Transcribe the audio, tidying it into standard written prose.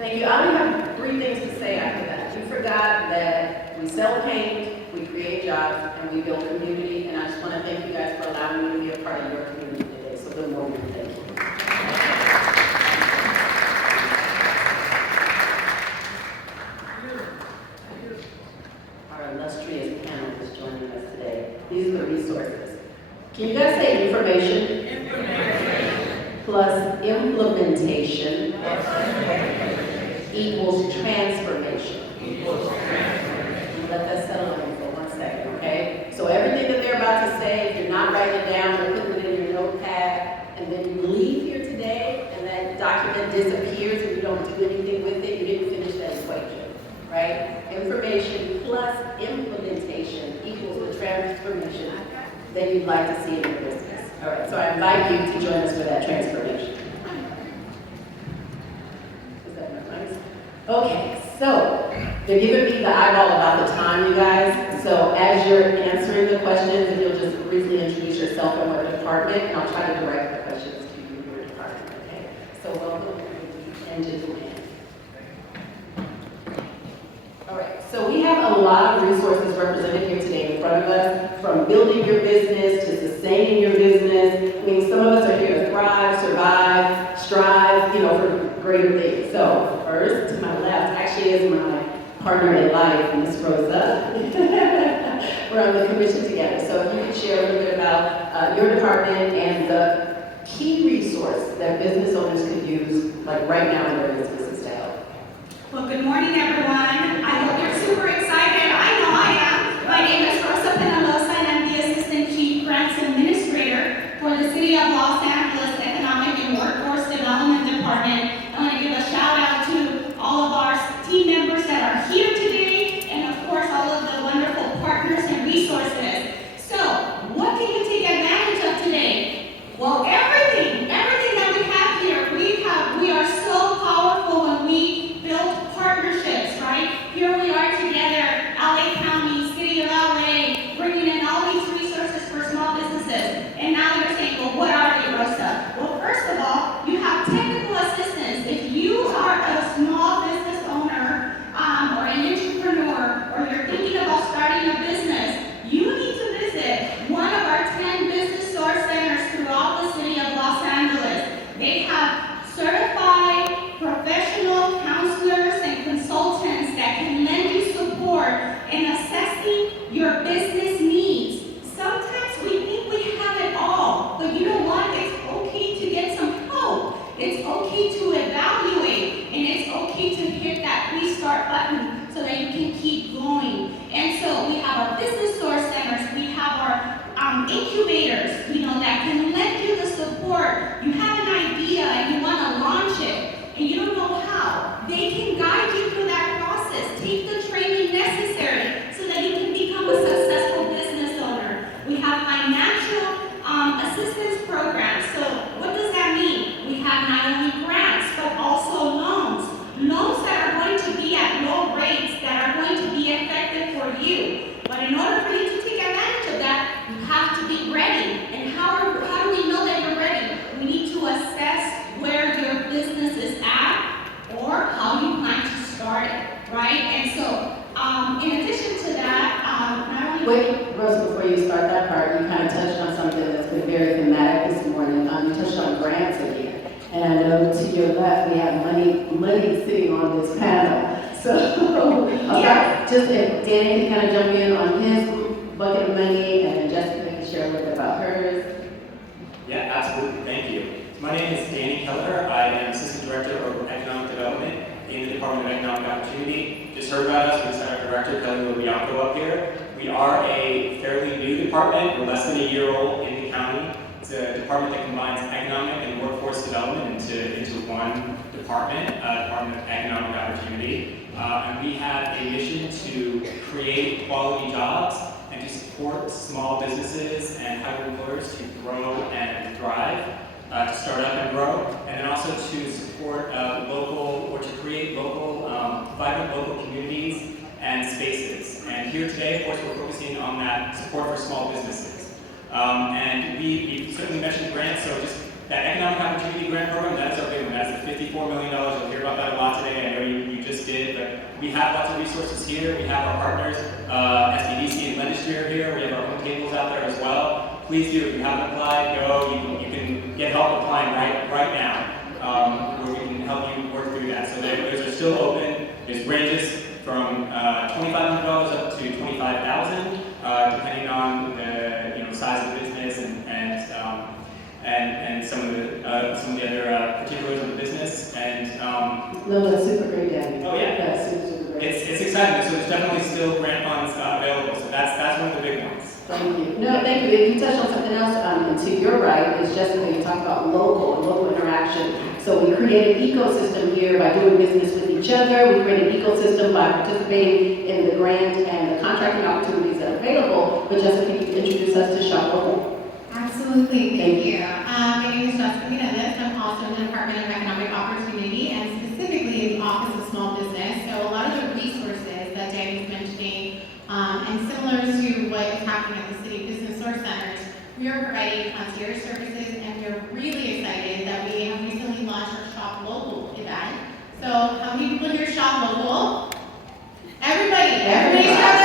Thank you. I only have 3 things to say after that. You forgot that we sell paint, we create jobs, and we build community, and I just want to thank you guys for allowing me to be a part of your community today. So good morning, thank you. Our illustrious panel is joining us today. These are the resources. Can you guys say information? Plus implementation equals transformation. Let that settle in for 1 second, okay? So everything that they're about to say, if you're not writing it down or putting it in your notepad, and then you leave here today, and that document disappears and you don't do anything with it, you didn't finish that equation, right? Information plus implementation equals the transformation that you'd like to see in your business. All right, so I invite you to join us for that transformation. Is that nice? Okay, so they're giving me the eyeball about the time, you guys. So as you're answering the questions, if you'll just briefly introduce yourself and what department, and I'll try to direct the questions to you and your department, okay? So welcome and gentlemen. All right, so we have a lot of resources represented here today in front of us, from building your business to sustaining your business. I mean, some of us are here to thrive, survive, strive, for greater things. So first, to my left, actually is my partner in life, Ms. Rosa. We're on the commission together. So if you could share a little bit about your department and the key resource that business owners could use, like right now in their businesses to help. Well, good morning, everyone. I hope you're super excited. I know I am. My name is Rosa Penalosa, and I'm the Assistant Chief Grants Administrator for the City of Los Angeles Economic and Workforce Development Department. I want to give a shout out to all of our team members that are here today, and of course, all of the wonderful partners and resources. So, what can you take advantage of today? Well, everything that we have here, we are so powerful when we build partnerships, right? Here we are together, LA County, City of LA, bringing in all these resources for small businesses. And now you're saying, well, what are they, Rosa? Well, first of all, you have technical assistance. If you are a small business owner or an entrepreneur, or you're thinking about starting a business, you need to visit one of our 10 business source centers throughout the city of Los Angeles. They have certified professional counselors and consultants that can lend you support in assessing your business needs. Sometimes we think we have it all, but you know what? It's okay to get some help. It's okay to evaluate, and it's okay to hit that restart button so that you can keep going. And so we have our business source centers, we have our incubators, that can lend you the support. You have an idea and you want to launch it, and you don't know how. They can guide you through that process. Take the training necessary so that you can become a successful business owner. We have financial assistance programs. So what does that mean? We have not only grants, but also loans. Loans that are going to be at low rates, that are going to be effective for you. But in order for you to take advantage of that, you have to be ready. And how do we know that you're ready? We need to assess where your business is at or how you plan to start it, right? And so, in addition to that, not only... Wait, Rosa, before you start that part, you kind of touched on something that's been very thematic this morning. You touched on grants again. And I know to your left, we have money sitting on this panel. So, yeah. Just if Danny can kind of jump in on his bucket of money, and Jessica can share a little bit about hers. Yeah, absolutely. Thank you. My name is Danny Keller. I am Assistant Director of Economic Development in the Department of Economic Opportunity. Just heard about us. We sent our Director, Kelly Lobianco, up here. We are a fairly new department. We're less than a year old in the county. It's a department that combines economic and workforce development into one department, Department of Economic Opportunity. And we have a mission to create quality jobs and to support small businesses and higher employers to grow and thrive, to start up and grow, and then also to support to create vibrant local communities and spaces. And here today, of course, we're focusing on that support for small businesses. And we certainly mentioned grants, so just that Economic Opportunity Grant Program, that is our big one. That's the $54 million. You'll hear about that a lot today. did, but we have lots of resources here. We have our partners, SBDC and Lendistry are here. We have our own tables out there as well. Please do, if you haven't applied, go. You can get help applying right now, where we can help you work through that. So those are still open. There's ranges from $2,500 up to $25,000, depending on the size of the business and some of the other particulars of the business. And No, that's super great, Danny. Oh, yeah. That's super great. it's exciting. So there's definitely still grant funds available. So that's one of the big ones. Thank you. No, thank you. If you touched on something else, and to your right is Jessica, you talked about local interaction. So we create an ecosystem here by doing business with each other. We create an ecosystem by participating in the grant and the contracting opportunities that are available. But Jessica, can you introduce us to Shop Local? Absolutely, thank you. My name is Jessica Mireles. I'm also in the Department of Economic Opportunity and specifically in the Office of Small Business. So a lot of the resources that Danny's mentioning, and similar to what is happening at the City Business Source Centers, we are providing concierge services, and we're really excited that we have recently launched our Shop Local event. So how many people here shop local? Everybody shop